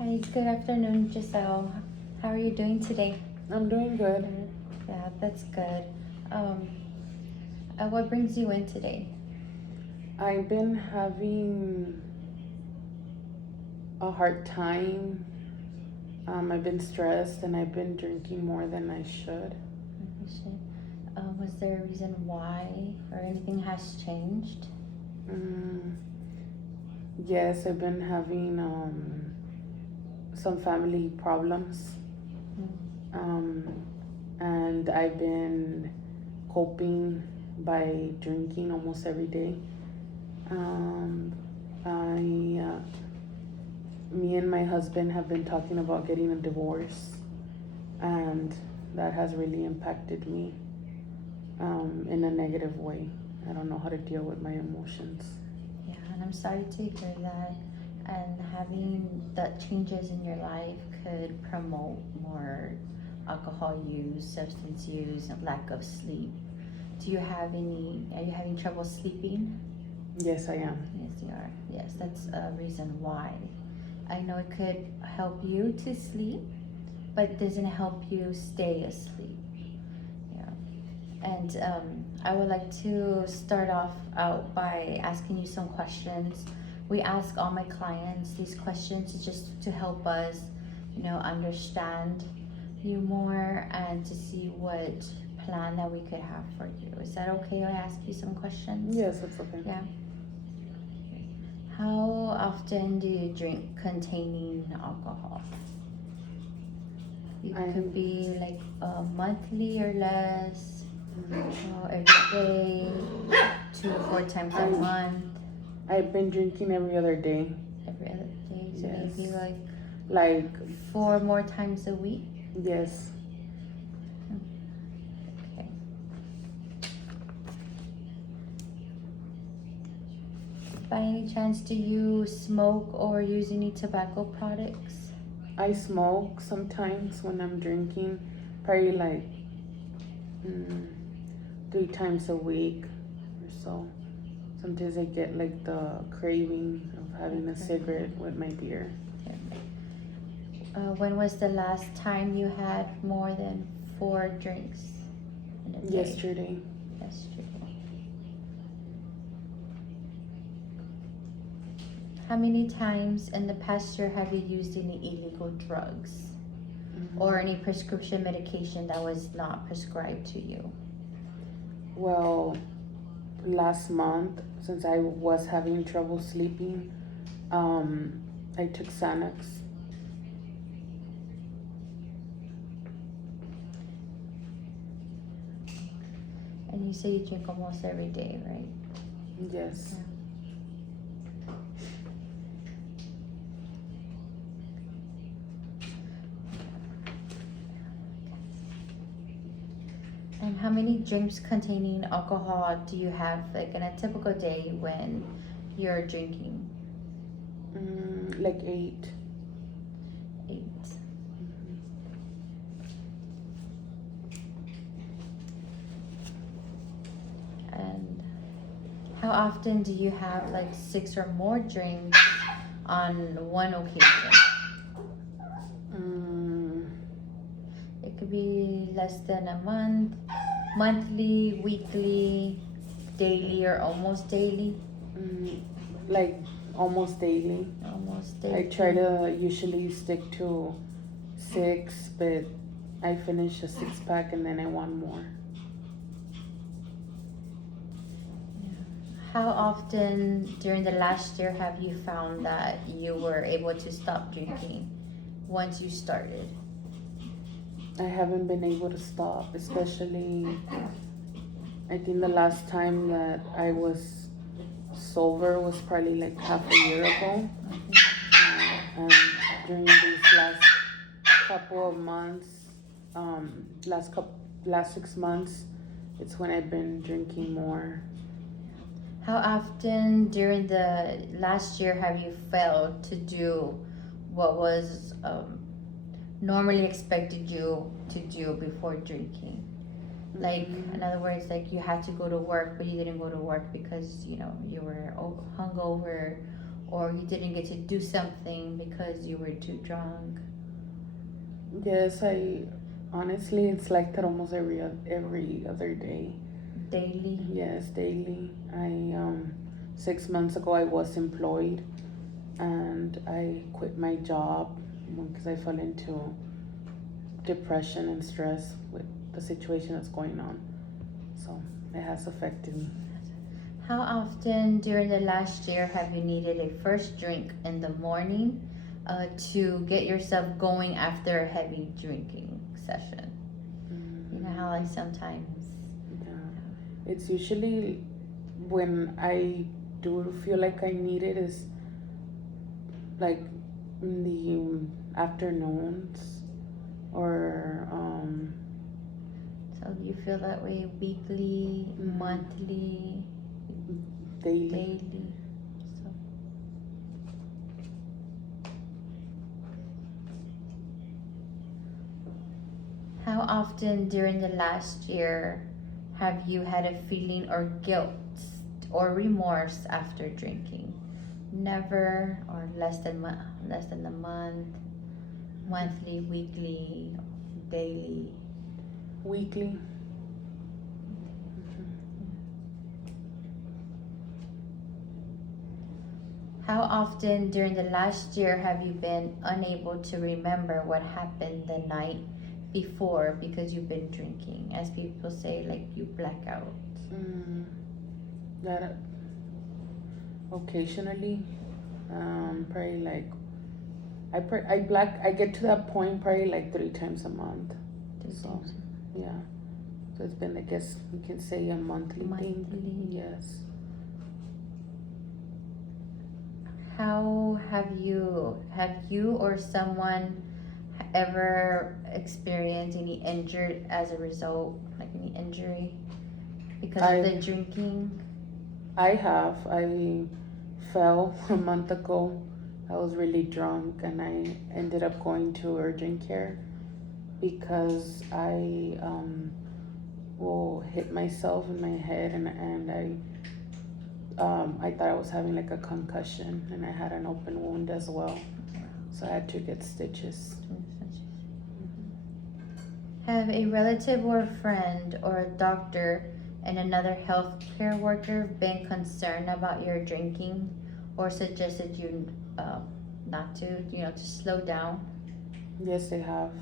Hi, good afternoon, Giselle. How are you doing today? I'm doing good. Yeah, that's good. What brings you in today? I've been having a hard time. I've been stressed and I've been drinking more than I should. Was there a reason why or anything has changed? Mm, yes, I've been having some family problems. Um, and I've been coping by drinking almost every day. Me and my husband have been talking about getting a divorce, and that has really impacted me in a negative way. I don't know how to deal with my emotions. Yeah, and I'm sorry to hear that. And having that changes in your life could promote more alcohol use, substance use, and lack of sleep. Are you having trouble sleeping? Yes, I am. Yes, you are. Yes, that's a reason why. I know it could help you to sleep, but it doesn't help you stay asleep. Yeah. And I would like to start off out by asking you some questions. We ask all my clients these questions just to help us, understand you more and to see what plan that we could have for you. Is that okay? I ask you some questions? Yes, it's okay. Yeah. How often do you drink containing alcohol? It could be like monthly or less, every day, 2 or 4 times a month. I've been drinking every other day. Every other day, so Yes. maybe Like 4 more times a week. yes. Okay. By any chance, do you smoke or use any tobacco products? I smoke sometimes when I'm drinking, probably like 3 times a week or so. Sometimes I get like the craving of having a cigarette with my beer. When was the last time you had more than 4 drinks in a day? Yesterday. How many times in the past year have you used any illegal drugs or any prescription medication that was not prescribed to you? Well, last month, since I was having trouble sleeping, I took Xanax. And you say you drink almost every day, right? Yes. Yeah. And how many drinks containing alcohol do you have, like in a typical day when you're drinking? Like 8. 8. And how often do you have like 6 or more drinks on one occasion? It could be less than a month, monthly, weekly, daily, or almost daily. Like almost daily. Almost daily. I try to usually stick to 6, but I finish a 6-pack and then I want more. How often during the last year have you found that you were able to stop drinking once you started? I haven't been able to stop, especially I think the last time that I was sober was probably like half a year ago. And during these last couple of months, last 6 months, it's when I've been drinking more. How often during the last year have you failed to do what was normally expected you to do before drinking? Like, in other words, like you had to go to work, but you didn't go to work because, you were hungover, or you didn't get to do something because you were too drunk? Yes, I honestly, it's like that almost every other day. Daily? Yes, daily. I 6 months ago I was employed, and I quit my job because I fell into depression and stress with the situation that's going on. So it has affected me. How often during the last year have you needed a first drink in the morning to get yourself going after a heavy drinking session? You know how like sometimes. Yeah. It's usually when I do feel like I need it is like in the afternoons or So you feel that way weekly, monthly, daily. daily? So how often during the last year have you had a feeling or guilt or remorse after drinking? Never, or less than a month, monthly, weekly, daily? Weekly. How often during the last year have you been unable to remember what happened the night before because you've been drinking? As people say, like you black out. That occasionally, probably like I get to that point probably like 3 times a month. So yeah, so it's been, I guess we can say, a monthly thing. Yes. How have you or someone ever experienced any injured as a result, like any injury because of the drinking? I fell a month ago. I was really drunk and I ended up going to urgent care because I hit myself in my head, and I thought I was having like a concussion, and I had an open wound as well. So I had to get stitches. Have a relative or a friend or a doctor and another healthcare worker been concerned about your drinking or suggested you not to, to slow down? Yes, they have.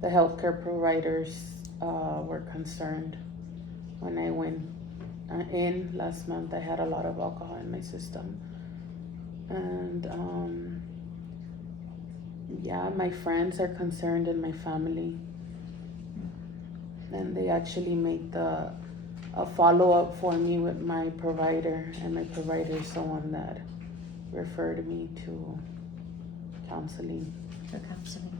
The healthcare providers were concerned when I went in last month. I had a lot of alcohol in my system, and yeah, my friends are concerned and my family, and they actually made a follow-up for me with my provider, and my provider is someone that referred me to counseling. For counseling.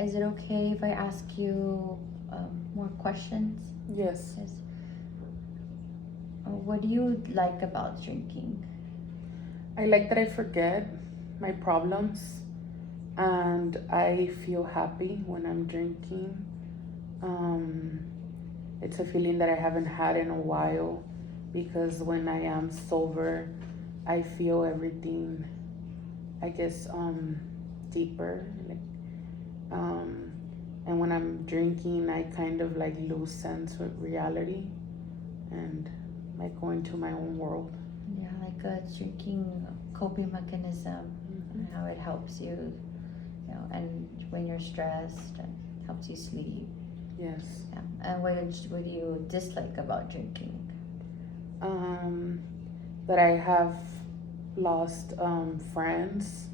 Is it okay if I ask you more questions? Yes. Yes. What do you like about drinking? I like that I forget my problems and I feel happy when I'm drinking. It's a feeling that I haven't had in a while, because when I am sober, I feel everything, I guess, deeper. Like, and when I'm drinking, I kind of like lose sense of reality and like go into my own world. Yeah, like a drinking coping mechanism, and how it helps you, and when you're stressed, and helps you sleep. Yes. Yeah. And what do you dislike about drinking? That I have lost friends,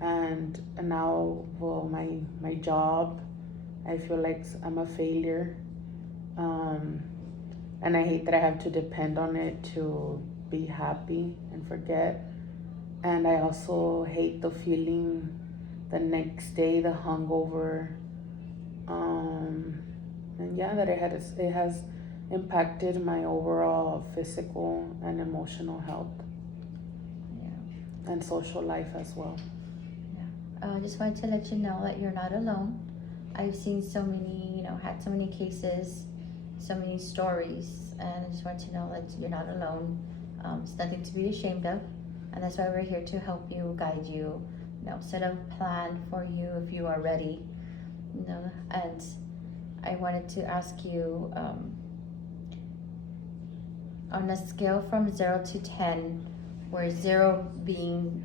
and now, well, my job, I feel like I'm a failure, and I hate that I have to depend on it to be happy and forget. And I also hate the feeling the next day, the hungover, and yeah, that it has impacted my overall physical and emotional health. Yeah. And social life as well. Just wanted to let you know that you're not alone. I've seen so many, had so many cases, so many stories, and I just want to know that you're not alone. It's nothing to be ashamed of, and that's why we're here to help you, guide you, set a plan for you if you are ready. And I wanted to ask you, on a scale from 0 to 10, where 0 being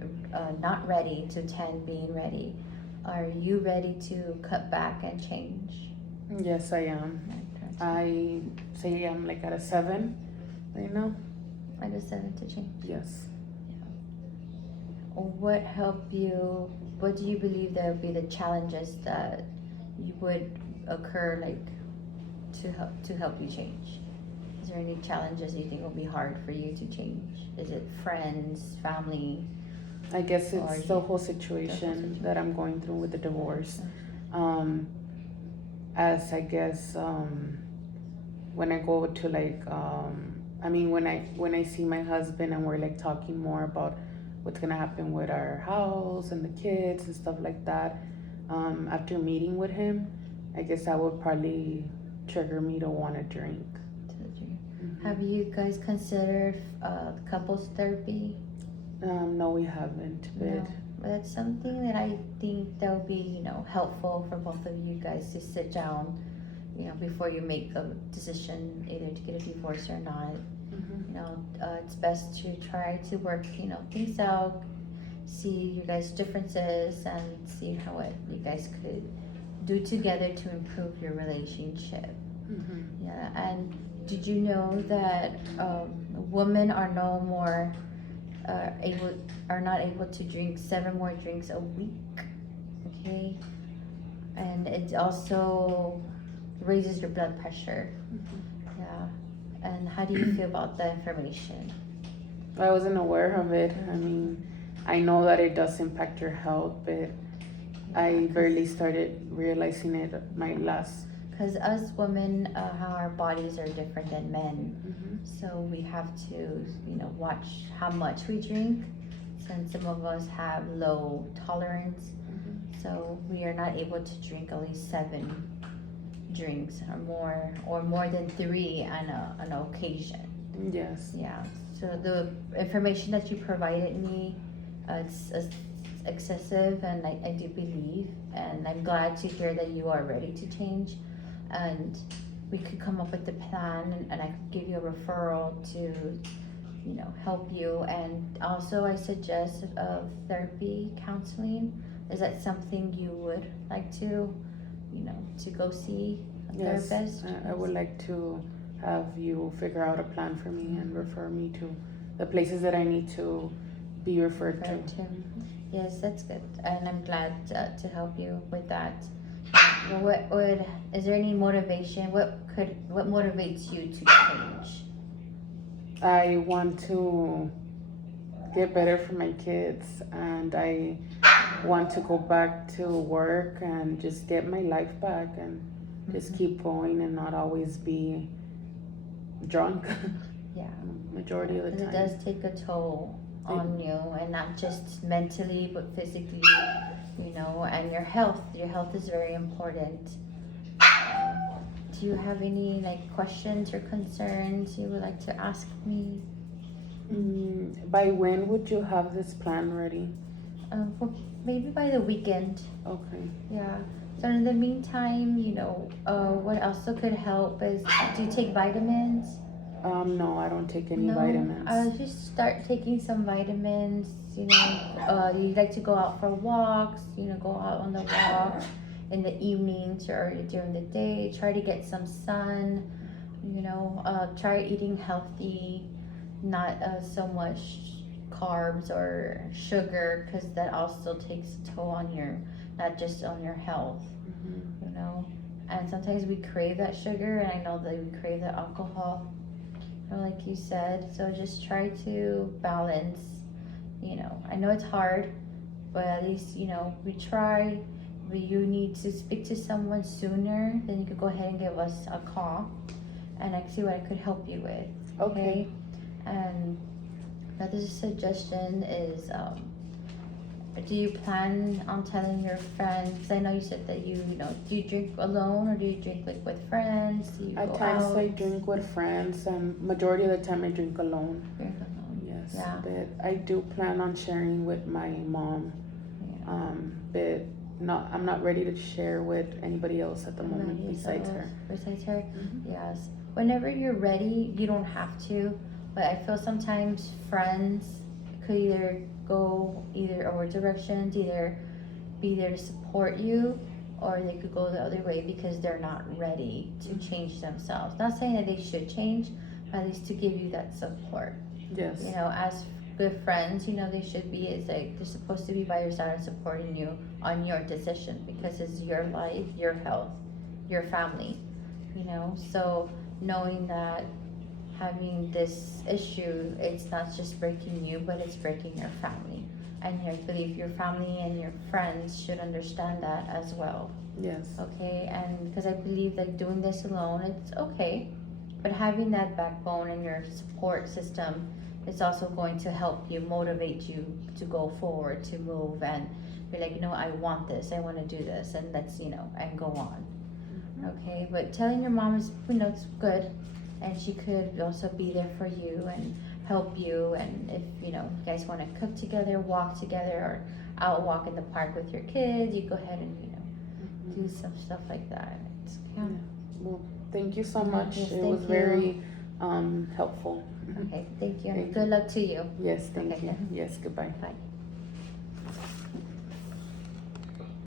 not ready to 10 being ready, are you ready to cut back and change? Yes, I am. I say I'm like at a 7 right now. At a 7 to change? Yes. What helped you? What do you believe that would be the challenges that you would occur, like, to help you change? Is there any challenges you think will be hard for you to change? Is it friends, family? I guess it's the whole situation that I'm going through with the divorce. As I guess when I go to like when I see my husband and we're like talking more about what's gonna happen with our house and the kids and stuff like that. After meeting with him, I guess that would probably trigger me to want to drink. Mm-hmm. Have you guys considered couples therapy? No, we haven't. But no, that's something that I think that would be, helpful for both of you guys to sit down, before you make a decision either to get a divorce or not. It's best to try to work, things out, see you guys' differences, and see what you guys could do together to improve your relationship. Yeah, and did you know that women are not able to drink 7 more drinks a week? Okay, and it also raises your blood pressure. Yeah. And how do you feel about that information? I wasn't aware of it. I mean, I know that it does impact your health, but I barely started realizing it my last. Because us women, how our bodies are different than men. So we have to, watch how much we drink, since some of us have low tolerance. So we are not able to drink at least 7 drinks or more than 3 on an occasion. Yes. Yeah. So the information that you provided me, it's excessive, and I do believe, and I'm glad to hear that you are ready to change, and we could come up with a plan, and I could give you a referral to, help you. And also I suggest therapy, counseling. Is that something you would like to go see a therapist? Yes, I would like to have you figure out a plan for me and refer me to the places that I need to be referred to. Yes, that's good, and I'm glad to help you with that. Is there any motivation? What motivates you to change? I want to get better for my kids, and I want to go back to work and just get my life back and just keep going and not always be drunk. Yeah. Majority of the time. It does take a toll on you, and not just mentally but physically, and your health. Your health is very important. Do you have any questions or concerns you would like to ask me? By when would you have this plan ready? Maybe by the weekend. Okay. Yeah. So in the meantime, what also could help is, do you take vitamins? No, I don't take any vitamins. Just start taking some vitamins. You like to go out for walks. Go out on the walk in the evenings or during the day. Try to get some sun. Try eating healthy, not so much carbs or sugar, because that also takes a toll on not just on your health. And sometimes we crave that sugar, and I know that we crave the alcohol, like you said. So just try to balance. I know it's hard, but at least we try. But you need to speak to someone sooner, then you could go ahead and give us a call, and I can see what I could help you with. Okay. And another suggestion is Do you plan on telling your friends? 'Cause I know you said that you know, do you drink alone or do you drink like with friends? Do you At go times out? I drink with friends, and majority of the time I drink alone. Drink alone. Yes, Yeah. but I do plan on sharing with my mom. Yeah. But not, I'm not ready to share with anybody else at the moment Right, besides so- her. Besides her, Mhm. yes. Whenever you're ready, you don't have to. But I feel sometimes friends could either go either or directions, either be there to support you, or they could go the other way because they're not ready to Mhm. change themselves. Not saying that they should change, but at least to give you that support. Yes. You know, as good friends, you know, they should be. It's like they're supposed to be by your side and supporting you on your decision because it's your life, your health, your family. You know, so knowing that having this issue, it's not just breaking you, but it's breaking your family. And I believe your family and your friends should understand that as well. Yes. Okay, and because I believe that doing this alone, it's okay, but having that backbone and your support system is also going to help you, motivate you to go forward, to move, and be like, no, I want this, I want to do this, and let's, you know, and go on. Okay, but telling your mom is, you know, it's good, and she could also be there for you and help you. And if you know, you guys want to cook together, walk together, or out walk in the park with your kids, you go ahead and you know do some stuff like that. It's, yeah. Yeah. Well, thank you so Yeah, much. yes, It thank was you. very helpful. Okay, thank you. Thank Good you. luck to you. Yes, thank Okay, you. good. Yes, goodbye. Bye.